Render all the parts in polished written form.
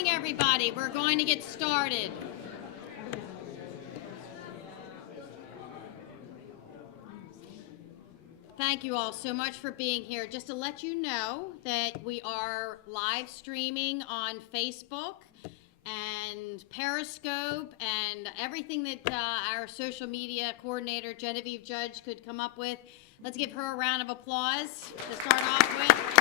morning, everybody. We're going to get started. Thank you all so much for being here. Just to let you know that we are live streaming on Facebook and Periscope and everything that our social media coordinator, Genevieve Judge, could come up with. Let's give her a round of applause to start off with.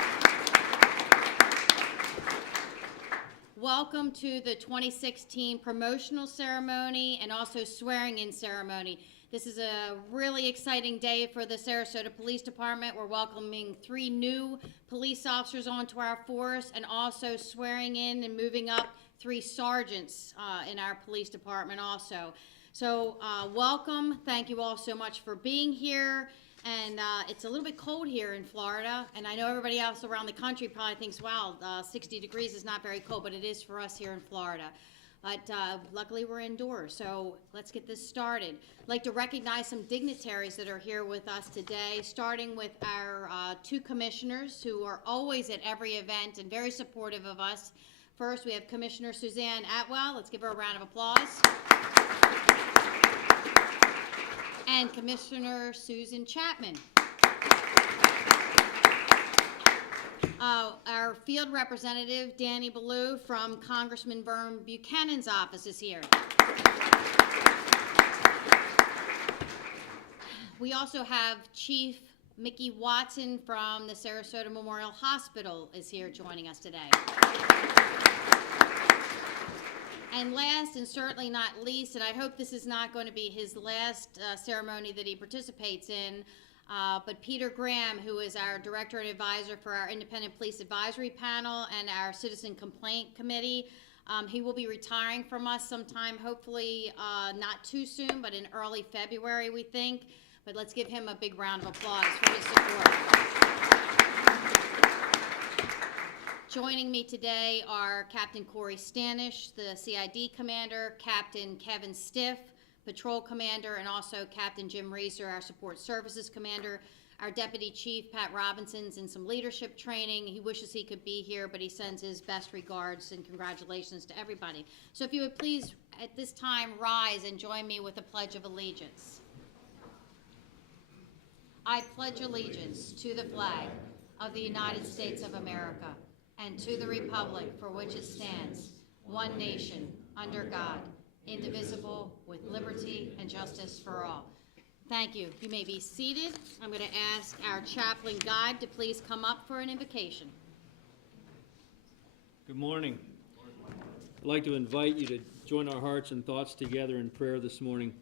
Welcome to the 2016 promotional ceremony and also swearing-in ceremony. This is a really exciting day for the Sarasota Police Department. We're welcoming 3 new police officers onto our force and also swearing in and moving up 3 sergeants in our police department also. So welcome. Thank you all so much for being here. And it's a little bit cold here in Florida, and I know everybody else around the country probably thinks, wow, 60 degrees is not very cold, but it is for us here in Florida. But luckily we're indoors, so let's get this started. I'd like to recognize some dignitaries that are here with us today, starting with our 2 commissioners who are always at every event and very supportive of us. First, we have Commissioner Suzanne Atwell. Let's give her a round of applause. And Commissioner Susan Chapman. Our field representative, Danny Ballou, from Congressman Vern Buchanan's office is here. We also have Chief Mickey Watson from the Sarasota Memorial Hospital is here joining us today. And last and certainly not least, and I hope this is not going to be his last ceremony that he participates in, but Peter Graham, who is our director and advisor for our Independent Police Advisory Panel and our Citizen Complaint Committee, he will be retiring from us sometime, hopefully not too soon, but in early February, we think. But let's give him a big round of applause for his support. Joining me today are Captain Corey Stanish, the CID commander, Captain Kevin Stiff, patrol commander, and also Captain Jim Reeser, our support services commander. Our deputy chief, Pat Robinson's in some leadership training. He wishes he could be here, but he sends his best regards and congratulations to everybody. So if you would please, at this time, rise and join me with a Pledge of Allegiance. I pledge allegiance to the flag of the United States of America and to the republic for which it stands, one nation, under God, indivisible, with liberty and justice for all. Thank you. You may be seated. I'm going to ask our chaplain guide to please come up for an invocation. Good morning. I'd like to invite you to join our hearts and thoughts together in prayer this morning.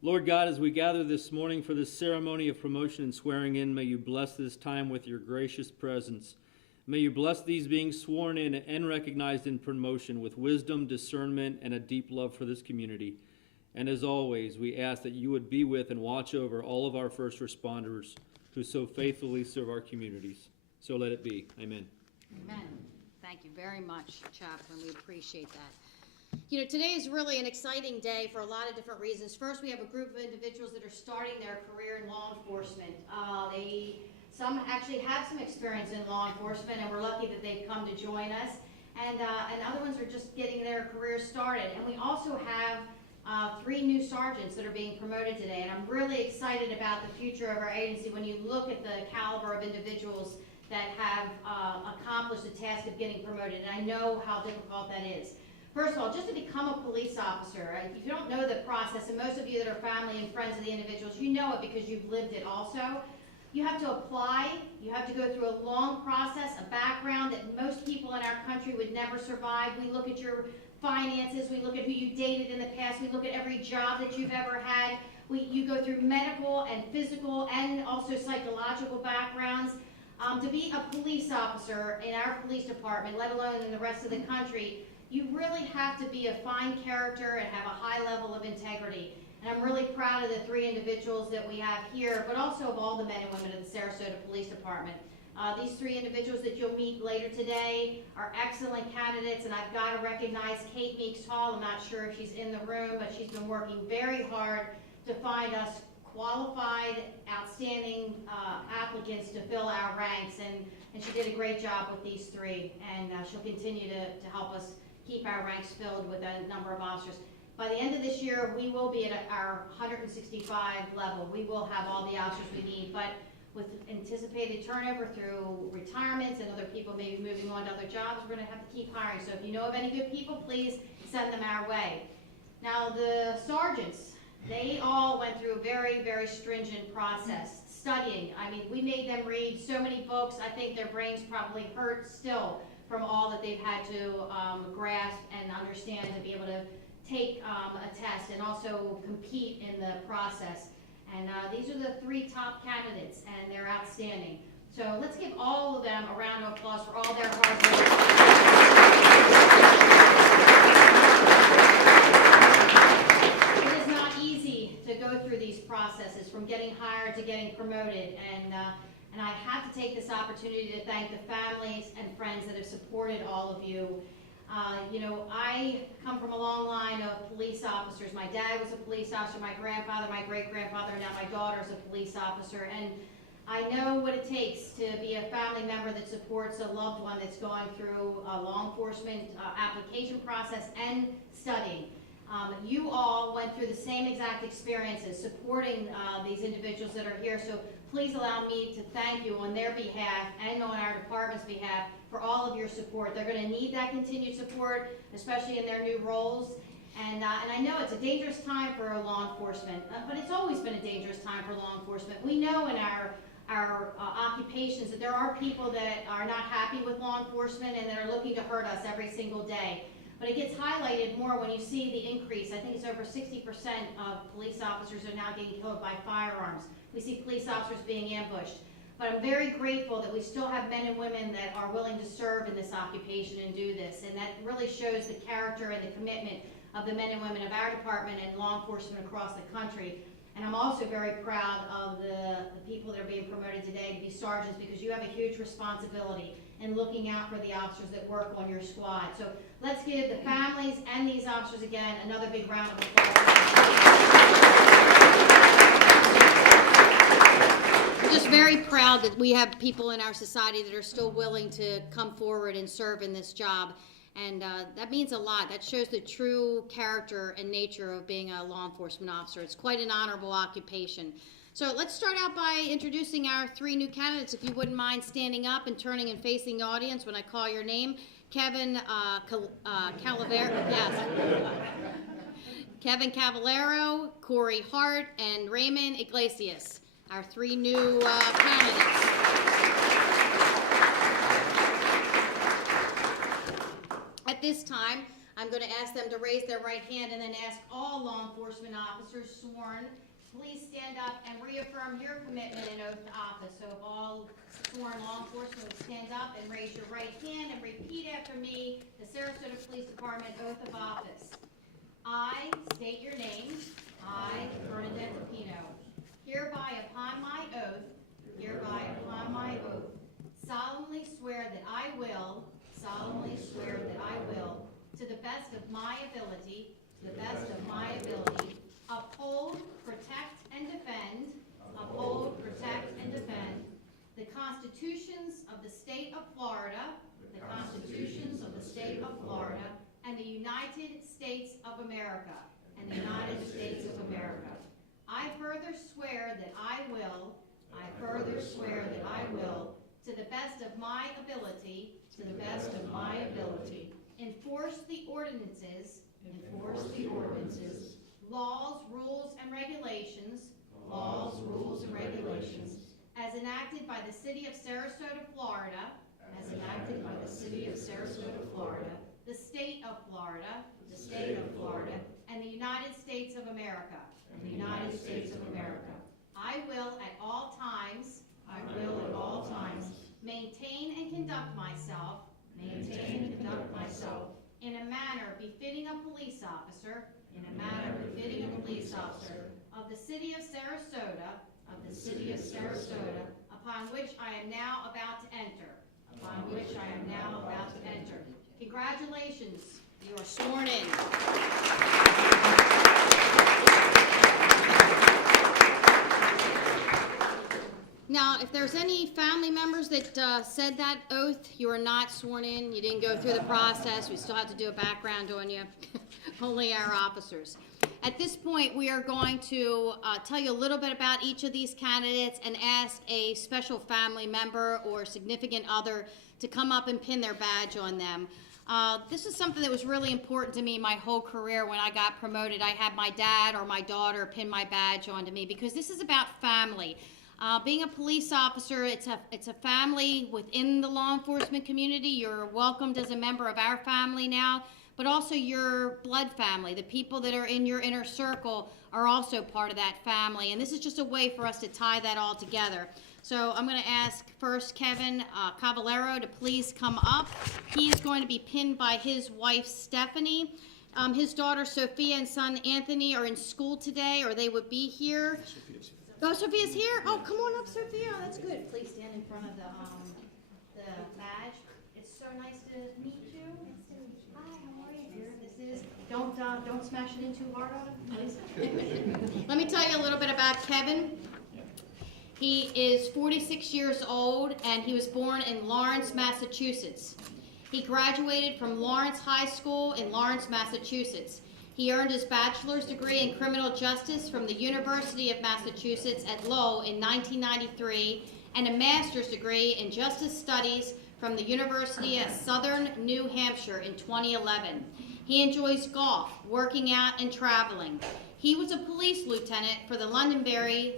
Lord God, as we gather this morning for this ceremony of promotion and swearing in, may you bless this time with your gracious presence. May you bless these being sworn in and recognized in promotion with wisdom, discernment, and a deep love for this community. And as always, we ask that you would be with and watch over all of our first responders who so faithfully serve our communities. So let it be. Amen. Amen. Thank you very much, Chaplain. We appreciate that. You know, today is really an exciting day for a lot of different reasons. First, we have a group of individuals that are starting their career in law enforcement. Some actually have some experience in law enforcement, and we're lucky that they've come to join us. And other ones are just getting their careers started. And we also have 3 new sergeants that are being promoted today. And I'm really excited about the future of our agency when you look at the caliber of individuals that have accomplished the task of getting promoted. And I know how difficult that is. First of all, just to become a police officer, if you don't know the process, and most of you that are family and friends of the individuals, you know it because you've lived it also. You have to apply, you have to go through a long process, a background that most people in our country would never survive. We look at your finances, we look at who you dated in the past, we look at every job that you've ever had. You go through medical and physical and also psychological backgrounds. To be a police officer in our police department, let alone in the rest of the country, you really have to be a fine character and have a high level of integrity. And I'm really proud of the 3 individuals that we have here, but also of all the men and women of the Sarasota Police Department. These 3 individuals that you'll meet later today are excellent candidates, and I've got to recognize Kate Meeks Hall. I'm not sure if she's in the room, but she's been working very hard to find us qualified, outstanding applicants to fill our ranks. And and she did a great job with these three, and she'll continue to help us keep our ranks filled with a number of officers. By the end of this year, we will be at our 165 level. We will have all the officers we need, but with anticipated turnover through retirements and other people maybe moving on to other jobs, we're going to have to keep hiring. So if you know of any good people, please send them our way. Now, the sergeants, they all went through a very, very stringent process, studying. I mean, we made them read so many books. I think their brains probably hurt still from all that they've had to grasp and understand to be able to take a test and also compete in the process. And these are the three top candidates, and they're outstanding. So let's give all of them a round of applause for all their hard work. It is not easy to go through these processes, from getting hired to getting promoted. And I have to take this opportunity to thank the families and friends that have supported all of you. You know, I come from a long line of police officers. My dad was a police officer, my grandfather, my great-grandfather, now my daughter's a police officer. And I know what it takes to be a family member that supports a loved one that's going through a law enforcement application process and studying. You all went through the same exact experiences supporting these individuals that are here. So please allow me to thank you on their behalf and on our department's behalf for all of your support. They're going to need that continued support, especially in their new roles. And I know it's a dangerous time for law enforcement, but it's always been a dangerous time for law enforcement. We know in our occupations that there are people that are not happy with law enforcement and that are looking to hurt us every single day. But it gets highlighted more when you see the increase. I think it's over 60% of police officers are now getting killed by firearms. We see police officers being ambushed. But I'm very grateful that we still have men and women that are willing to serve in this occupation and do this. And that really shows the character and the commitment of the men and women of our department and law enforcement across the country. And I'm also very proud of the people that are being promoted today to be sergeants, because you have a huge responsibility in looking out for the officers that work on your squad. So let's give the families and these officers again another big round of applause. I'm just very proud that we have people in our society that are still willing to come forward and serve in this job. And that means a lot. That shows the true character and nature of being a law enforcement officer. It's quite an honorable occupation. So let's start out by introducing our three new candidates. If you wouldn't mind standing up and turning and facing the audience when I call your name. Kevin Cavallaro, yes. Kevin Cavallaro, Corey Hart, and Raymond Iglesias, our three new candidates. At this time, I'm going to ask them to raise their right hand and then ask all law enforcement officers sworn, please stand up and reaffirm your commitment and oath to office. So if all sworn law enforcement would stand up and raise your right hand and repeat after me the Sarasota Police Department oath of office. I state your name. I, Bernadette DiPino, hereby upon my oath, solemnly swear that I will, to the best of my ability, uphold, protect, and defend, the constitutions of the state of Florida, and the United States of America, I further swear that I will, to the best of my ability, enforce the ordinances, laws, rules, and regulations, as enacted by the City of Sarasota, Florida, the State of Florida, and the United States of America. I will at all times, maintain and conduct myself, in a manner befitting a police officer, of the City of Sarasota, upon which I am now about to enter. Congratulations, you are sworn in. Now, if there's any family members that said that oath, you are not sworn in, you didn't go through the process, we still have to do a background on you, only our officers. At this point, we are going to tell you a little bit about each of these candidates and ask a special family member or significant other to come up and pin their badge on them. This is something that was really important to me my whole career. When I got promoted, I had my dad or my daughter pin my badge onto me because this is about family. Being a police officer, it's a family within the law enforcement community. You're welcomed as a member of our family now, but also your blood family. The people that are in your inner circle are also part of that family, and this is just a way for us to tie that all together. So I'm going to ask first Kevin Cavallaro to please come up. He is going to be pinned by his wife, Stephanie. His daughter, Sophia, and son, Anthony, are in school today, or they would be here. Oh, Sophia's here? Oh, come on up, Sophia. That's good. Please stand in front of the badge. It's so nice to meet you. Hi, how are you? Here, this is. Don't smash it in too hard on him, please. Let me tell you a little bit about Kevin. He is 46 years old, and he was born in Lawrence, Massachusetts. He graduated from Lawrence High School in Lawrence, Massachusetts. He earned his bachelor's degree in criminal justice from the University of Massachusetts at Lowell in 1993 and a master's degree in justice studies from the University of Southern New Hampshire in 2011. He enjoys golf, working out, and traveling. He was a police lieutenant for the Londonderry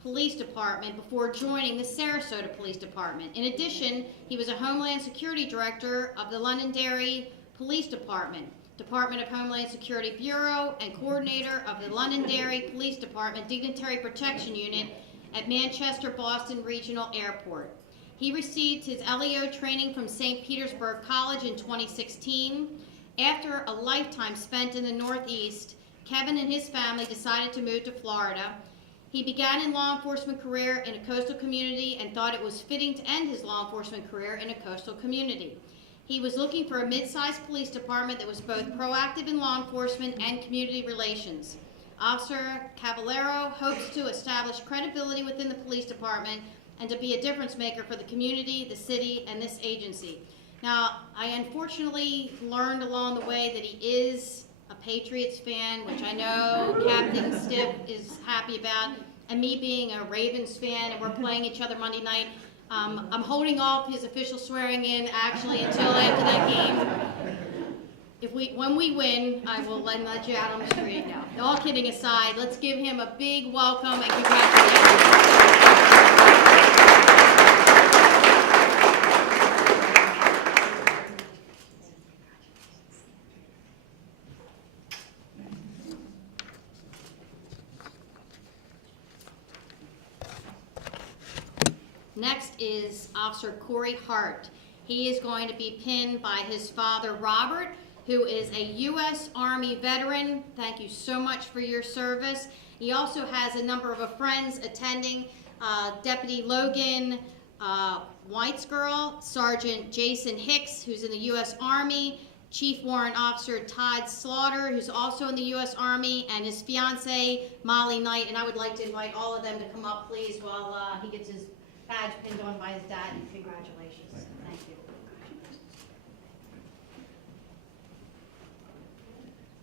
Police Department before joining the Sarasota Police Department. In addition, he was a Homeland Security Director of the Londonderry Police Department, Department of Homeland Security Bureau, and coordinator of the Londonderry Police Department Dignitary Protection Unit at Manchester Boston Regional Airport. He received his LEO training from St. Petersburg College in 2016. After a lifetime spent in the Northeast, Kevin and his family decided to move to Florida. He began his law enforcement career in a coastal community and thought it was fitting to end his law enforcement career in a coastal community. He was looking for a mid-sized police department that was both proactive in law enforcement and community relations. Officer Cavallaro hopes to establish credibility within the police department and to be a difference maker for the community, the city, and this agency. Now, I unfortunately learned along the way that he is a Patriots fan, which I know Captain Stiff is happy about, and me being a Ravens fan, and we're playing each other Monday night. I'm holding off his official swearing in actually until after that game. When we win, I will let you out on the street now. All kidding aside, let's give him a big welcome and congratulations. Next is Officer Corey Hart. He is going to be pinned by his father, Robert, who is a U.S. Army veteran. Thank you so much for your service. He also has a number of friends attending, Deputy Logan Whitesgirl, Sergeant Jason Hicks, who's in the U.S. Army, Chief Warrant Officer Todd Slaughter, who's also in the U.S. Army, and his fiancee, Molly Knight. And I would like to invite all of them to come up, please, while he gets his badge pinned on by his dad, and congratulations. Thank you.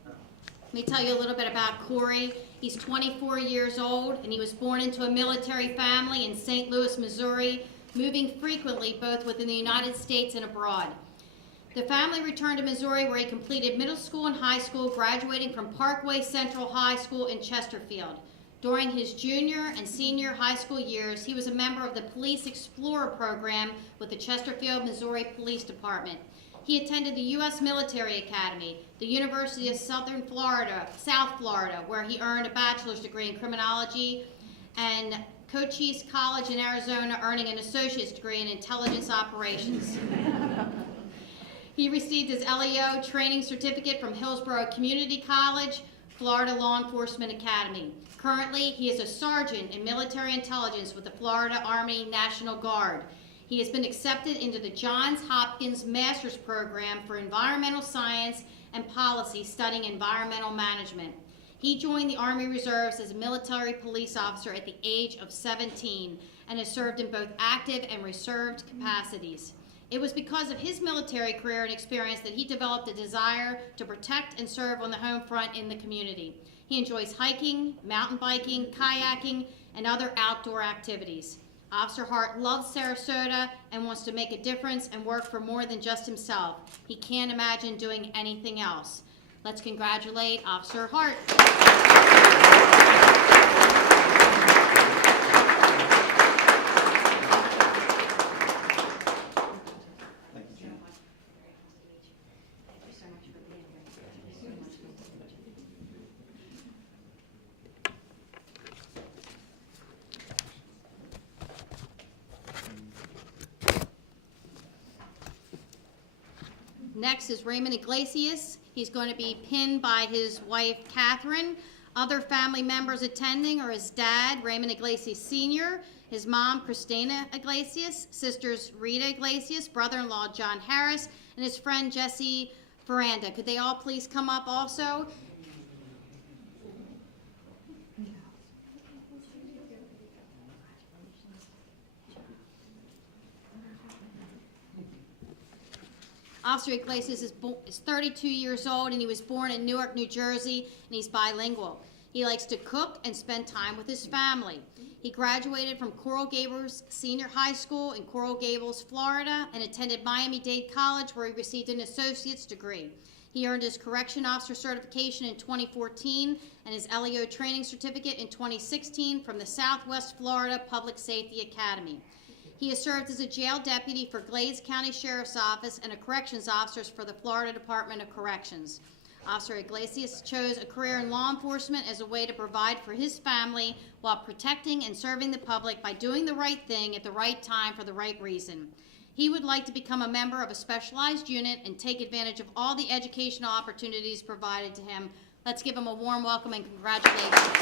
Let me tell you a little bit about Corey. He's 24 years old, and he was born into a military family in St. Louis, Missouri, moving frequently both within the United States and abroad. The family returned to Missouri, where he completed middle school and high school, graduating from Parkway Central High School in Chesterfield. During his junior and senior high school years, he was a member of the Police Explorer program with the Chesterfield, Missouri Police Department. He attended the U.S. Military Academy, the University of South Florida, where he earned a bachelor's degree in criminology, and Cochise College in Arizona, earning an associate's degree in intelligence operations. He received his LEO training certificate from Hillsborough Community College, Florida Law Enforcement Academy. Currently, he is a sergeant in military intelligence with the Florida Army National Guard. He has been accepted into the Johns Hopkins Master's Program for Environmental Science and Policy, studying environmental management. He joined the Army Reserves as a military police officer at the age of 17 and has served in both active and reserved capacities. It was because of his military career and experience that he developed a desire to protect and serve on the home front in the community. He enjoys hiking, mountain biking, kayaking, and other outdoor activities. Officer Hart loves Sarasota and wants to make a difference and work for more than just himself. He can't imagine doing anything else. Let's congratulate Officer Hart. Next is Raymond Iglesias. He's going to be pinned by his wife, Catherine. Other family members attending are his dad, Raymond Iglesias Sr., his mom, Christina Iglesias, sisters Rita Iglesias, brother-in-law John Harris, and his friend Jesse Ferranda. Could they all please come up also? Officer Iglesias is 32 years old, and he was born in Newark, New Jersey, and he's bilingual. He likes to cook and spend time with his family. He graduated from Coral Gables Senior High School in Coral Gables, Florida, and attended Miami-Dade College, where he received an associate's degree. He earned his correction officer certification in 2014 and his LEO training certificate in 2016 from the Southwest Florida Public Safety Academy. He has served as a jail deputy for Glades County Sheriff's Office and a corrections officer for the Florida Department of Corrections. Officer Iglesias chose a career in law enforcement as a way to provide for his family while protecting and serving the public by doing the right thing at the right time for the right reason. He would like to become a member of a specialized unit and take advantage of all the educational opportunities provided to him. Let's give him a warm welcome and congratulations.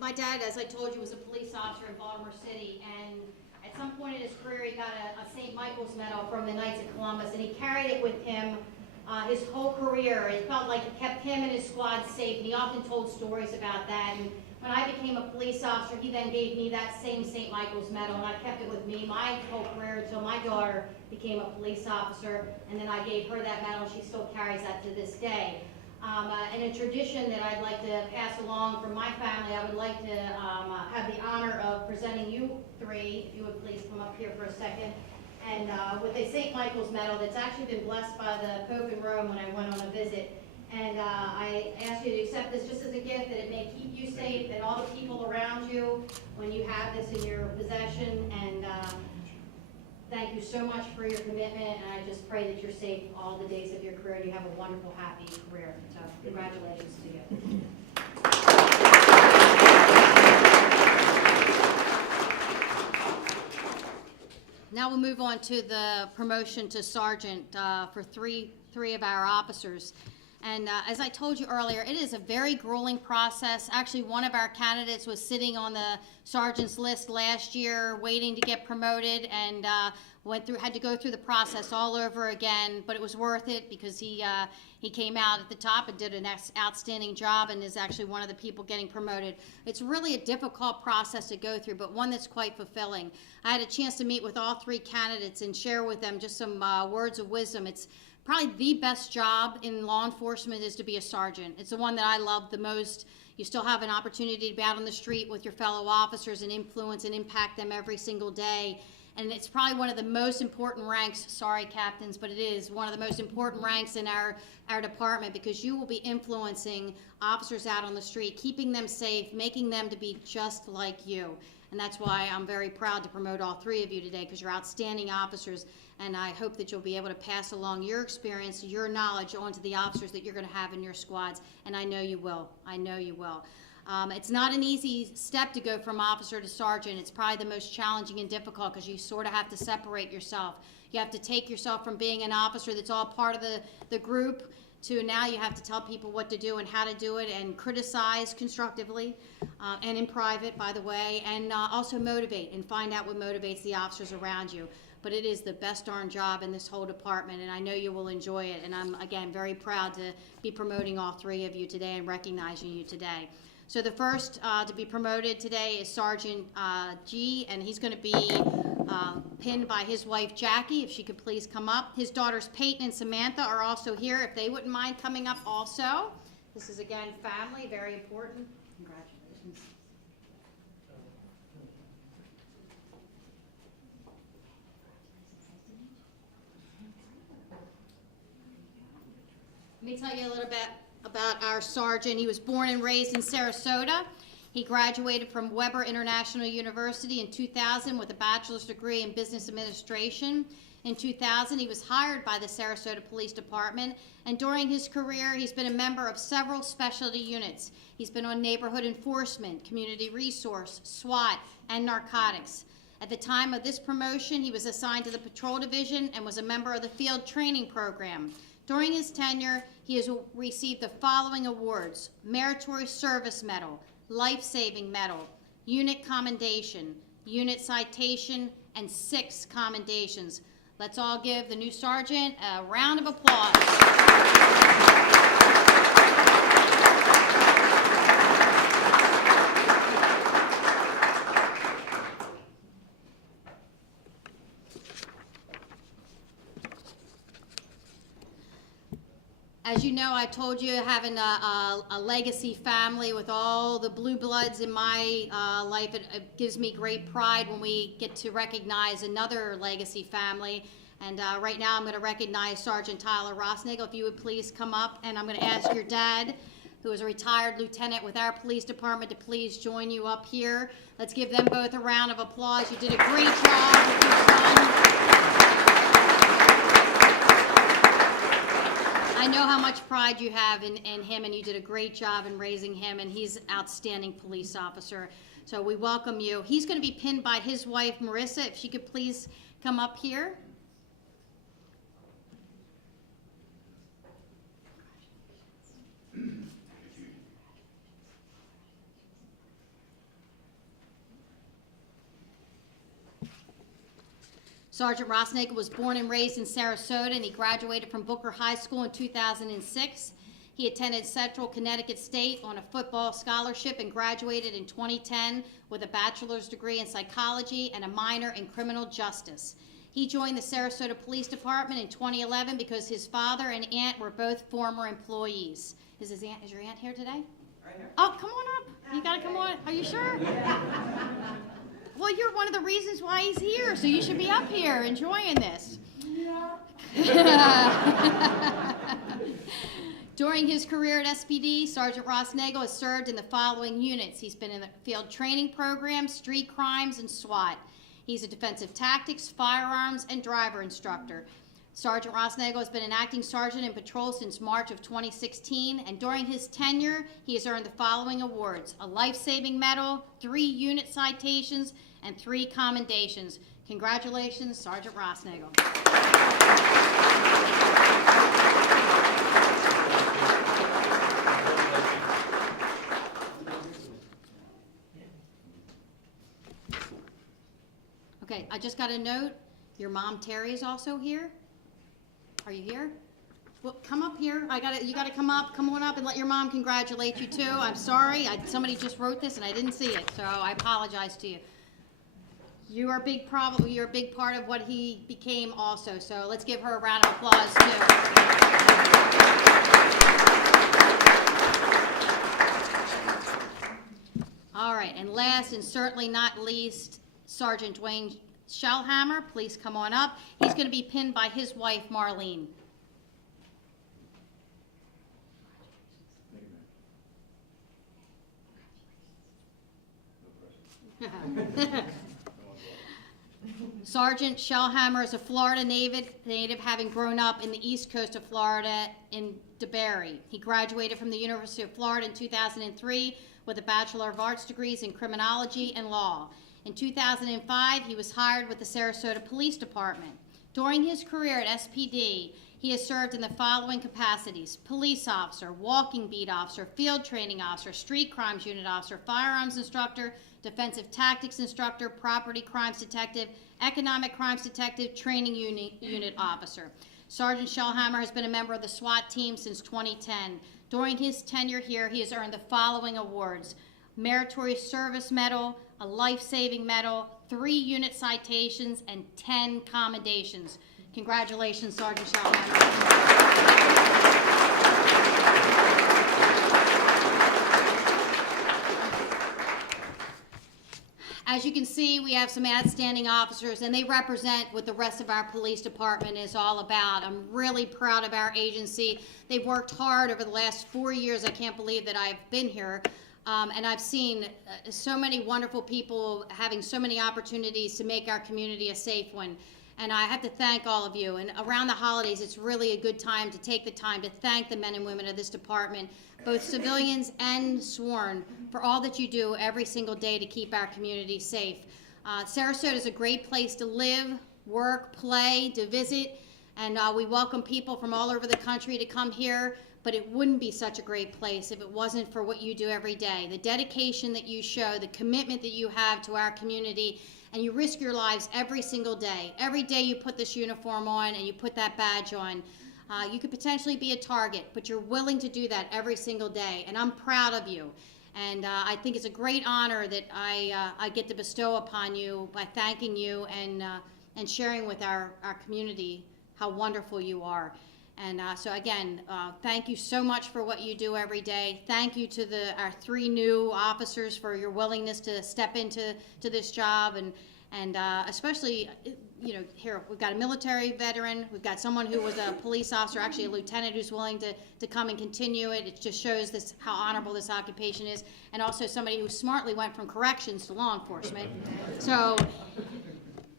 My dad, as I told you, was a police officer in Baltimore City, and at some point in his career he got a St. Michael's medal from the Knights of Columbus, and he carried it with him his whole career. It felt like it kept him and his squad safe, and he often told stories about that. And when I became a police officer, he then gave me that same St. Michael's medal, and I kept it with me my whole career until my daughter became a police officer, and then I gave her that medal, and she still carries that to this day. And a tradition that I'd like to pass along from my family, I would like to have the honor of presenting you three, if you would please come up here for a second, and with a St. Michael's medal that's actually been blessed by the Pope in Rome when I went on a visit. And I ask you to accept this just as a gift, that it may keep you safe and all the people around you when you have this in your possession. And thank you so much for your commitment, and I just pray that you're safe all the days of your career and you have a wonderful, happy career. So congratulations to you. Now we'll move on to the promotion to sergeant for three of our officers. And as I told you earlier, it is a very grueling process. Actually, one of our candidates was sitting on the sergeant's list last year, waiting to get promoted, and had to go through the process all over again. But it was worth it because he came out at the top and did an outstanding job, and is actually one of the people getting promoted. It's really a difficult process to go through, but one that's quite fulfilling. I had a chance to meet with all three candidates and share with them just some words of wisdom. It's probably the best job in law enforcement is to be a sergeant. It's the one that I love the most. You still have an opportunity to be out on the street with your fellow officers and influence and impact them every single day. And it's probably one of the most important ranks, sorry captains, but it is one of the most important ranks in our department, because you will be influencing officers out on the street, keeping them safe, making them to be just like you. And that's why I'm very proud to promote all three of you today, because you're outstanding officers, and I hope that you'll be able to pass along your experience, your knowledge onto the officers that you're going to have in your squads, and I know you will. I know you will. It's not an easy step to go from officer to sergeant. It's probably the most challenging and difficult because you sort of have to separate yourself. You have to take yourself from being an officer that's all part of the group to now you have to tell people what to do and how to do it and criticize constructively and in private, by the way, and also motivate and find out what motivates the officers around you. But it is the best darn job in this whole department, and I know you will enjoy it. And I'm, again, very proud to be promoting all three of you today and recognizing you today. So the first to be promoted today is Sergeant G, and he's going to be pinned by his wife Jackie, if she could please come up. His daughters Peyton and Samantha are also here, if they wouldn't mind coming up also. This is, again, family, very important. Congratulations. Let me tell you a little bit about our sergeant. He was born and raised in Sarasota. He graduated from Weber International University in 2000 with a bachelor's degree in business administration. In 2000, he was hired by the Sarasota Police Department, and during his career, he's been a member of several specialty units. He's been on neighborhood enforcement, community resource, SWAT, and narcotics. At the time of this promotion, he was assigned to the patrol division and was a member of the field training program. During his tenure, he has received the following awards: Meritorious Service Medal, Life-Saving Medal, Unit Commendation, Unit Citation, and 6 commendations. Let's all give the new sergeant a round of applause. As you know, I told you having a legacy family with all the blue bloods in my life, it gives me great pride when we get to recognize another legacy family. And right now I'm going to recognize Sergeant Tyler Rossnagle. If you would please come up, and I'm going to ask your dad, who is a retired lieutenant with our police department, to please join you up here. Let's give them both a round of applause. You did a great job with your son. I know how much pride you have in him, and you did a great job in raising him, and he's an outstanding police officer. So we welcome you. He's going to be pinned by his wife, Marissa. If she could please come up here. Sergeant Rossnagle was born and raised in Sarasota, and he graduated from Booker High School in 2006. He attended Central Connecticut State on a football scholarship and graduated in 2010 with a bachelor's degree in psychology and a minor in criminal justice. He joined the Sarasota Police Department in 2011 because his father and aunt were both former employees. Is your aunt here today? Right here. Oh, come on up. You gotta come on. Are you sure? Well, you're one of the reasons why he's here, so you should be up here enjoying this. Yeah. During his career at SPD, Sergeant Rossnagle has served in the following units. He's been in the field training program, street crimes, and SWAT. He's a defensive tactics, firearms, and driver instructor. Sergeant Rossnagle has been an acting sergeant in patrol since March of 2016, and during his tenure, he has earned the following awards: a life-saving medal, 3 unit citations, and 3 commendations. Congratulations, Sergeant Rossnagle. Okay, I just got a note. Your mom, Terry, is also here. Are you here? Well, come up here. You gotta come up. Come on up and let your mom congratulate you too. I'm sorry. Somebody just wrote this and I didn't see it, so I apologize to you. You are a big problem. You're a big part of what he became also. So let's give her a round of applause too. All right, and last and certainly not least, Sergeant Dwayne Shellhammer, please come on up. He's going to be pinned by his wife, Marlene. Sergeant Shellhammer is a Florida native, having grown up in the east coast of Florida in DeBary. He graduated from the University of Florida in 2003 with a Bachelor of Arts degrees in criminology and law. In 2005, he was hired with the Sarasota Police Department. During his career at SPD, he has served in the following capacities: police officer, walking beat officer, field training officer, street crimes unit officer, firearms instructor, defensive tactics instructor, property crimes detective, economic crimes detective, training unit officer. Sergeant Shellhammer has been a member of the SWAT team since 2010. During his tenure here, he has earned the following awards: Meritorious Service Medal, a Life-Saving Medal, 3 unit citations, and 10 commendations. Congratulations, Sergeant Shellhammer. As you can see, we have some outstanding officers, and they represent what the rest of our police department is all about. I'm really proud of our agency. They've worked hard over the last 4 years. I can't believe that I've been here. And I've seen so many wonderful people having so many opportunities to make our community a safe one. And I have to thank all of you. And around the holidays, it's really a good time to take the time to thank the men and women of this department, both civilians and sworn, for all that you do every single day to keep our community safe. Sarasota is a great place to live, work, play, to visit, and we welcome people from all over the country to come here, but it wouldn't be such a great place if it wasn't for what you do every day. The dedication that you show, the commitment that you have to our community, and you risk your lives every single day. Every day you put this uniform on and you put that badge on, you could potentially be a target, but you're willing to do that every single day, and I'm proud of you. And I think it's a great honor that I get to bestow upon you by thanking you and sharing with our community how wonderful you are. And so again, thank you so much for what you do every day. Thank you to our 3 new officers for your willingness to step into this job, and especially, you know, here we've got a military veteran, we've got someone who was a police officer, actually a lieutenant, who's willing to come and continue it. It just shows how honorable this occupation is, and also somebody who smartly went from corrections to law enforcement. So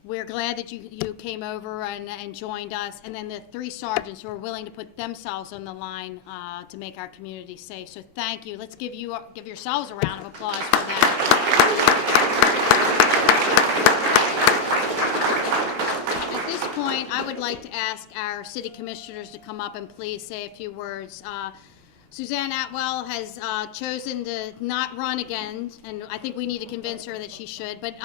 we're glad that you came over and joined us, and then the 3 sergeants who are willing to put themselves on the line to make our community safe. So thank you. Let's give yourselves a round of applause for that. At this point, I would like to ask our city commissioners to come up and please say a few words. Suzanne Atwell has chosen to not run again, and I think we need to convince her that she should, but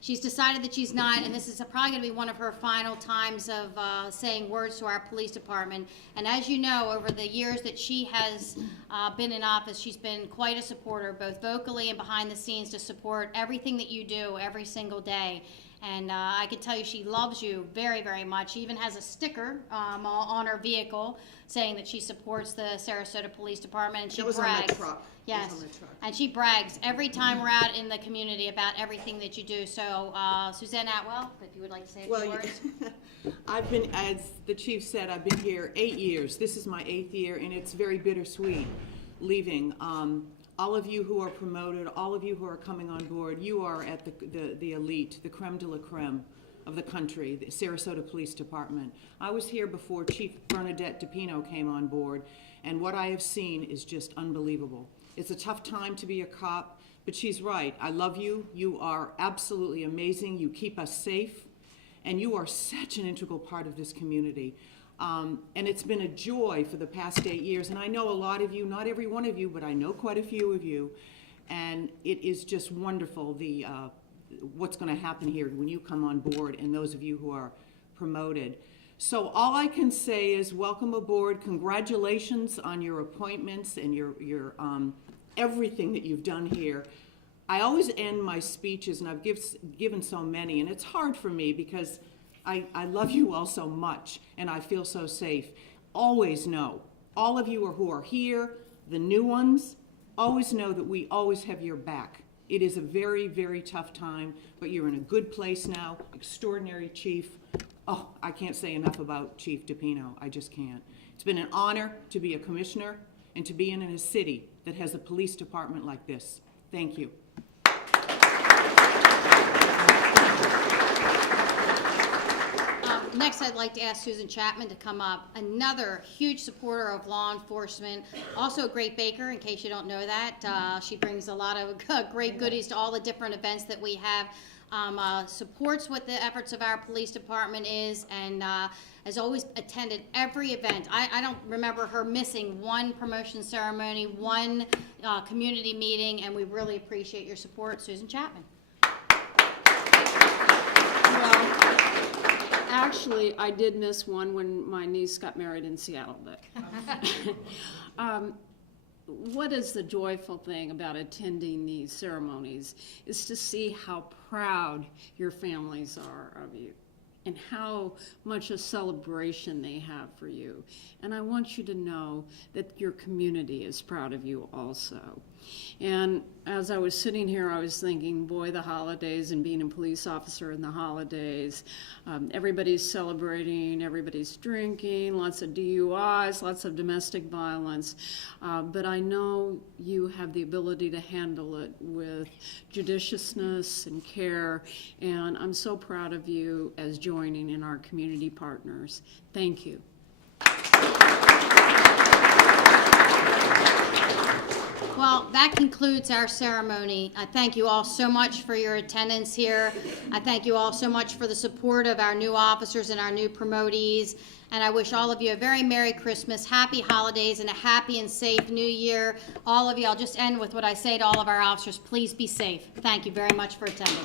she's decided that she's not, and this is probably going to be one of her final times of saying words to our police department. And as you know, over the years that she has been in office, she's been quite a supporter, both vocally and behind the scenes, to support everything that you do every single day. And I can tell you she loves you very, very much. She even has a sticker on her vehicle saying that she supports the Sarasota Police Department, and she brags. On the truck. Yes, On the truck. and she brags every time we're out in the community about everything that you do. So, Suzanne Atwell, if you would like to say a few words. I've been, as the chief said, I've been here 8 years. This is my 8th year, and it's very bittersweet leaving. All of you who are promoted, all of you who are coming on board, you are at the elite, the creme de la creme of the country, the Sarasota Police Department. I was here before Chief Bernadette DiPino came on board, and what I have seen is just unbelievable. It's a tough time to be a cop, but she's right. I love you. You are absolutely amazing. You keep us safe, and you are such an integral part of this community. And it's been a joy for the past 8 years, and I know a lot of you, not every one of you, but I know quite a few of you, and it is just wonderful what's going to happen here when you come on board, and those of you who are promoted. So all I can say is welcome aboard. Congratulations on your appointments and your everything that you've done here. I always end my speeches, and I've given so many, and it's hard for me because I love you all so much, and I feel so safe. Always know, all of you who are here, the new ones, always know that we always have your back. It is a very, very tough time, but you're in a good place now. Extraordinary chief. Oh, I can't say enough about Chief DiPino. I just can't. It's been an honor to be a commissioner and to be in a city that has a police department like this. Thank you. Next, I'd like to ask Susan Chapman to come up, another huge supporter of law enforcement, also a great baker, in case you don't know that. She brings a lot of great goodies to all the different events that we have. Supports what the efforts of our police department is, and has always attended every event. I don't remember her missing one promotion ceremony, one community meeting, and we really appreciate your support, Susan Chapman. Well, actually, I did miss one when my niece got married in Seattle, but what is the joyful thing about attending these ceremonies is to see how proud your families are of you and how much a celebration they have for you. And I want you to know that your community is proud of you also. And as I was sitting here, I was thinking, boy, the holidays and being a police officer in the holidays, everybody's celebrating, everybody's drinking, lots of DUIs, lots of domestic violence. But I know you have the ability to handle it with judiciousness and care. And I'm so proud of you as joining in our community partners. Thank you. Well, that concludes our ceremony. I thank you all so much for your attendance here. I thank you all so much for the support of our new officers and our new promotees. And I wish all of you a very Merry Christmas, Happy Holidays, and a happy and safe New Year. All of you, I'll just end with what I say to all of our officers. Please be safe. Thank you very much for attending.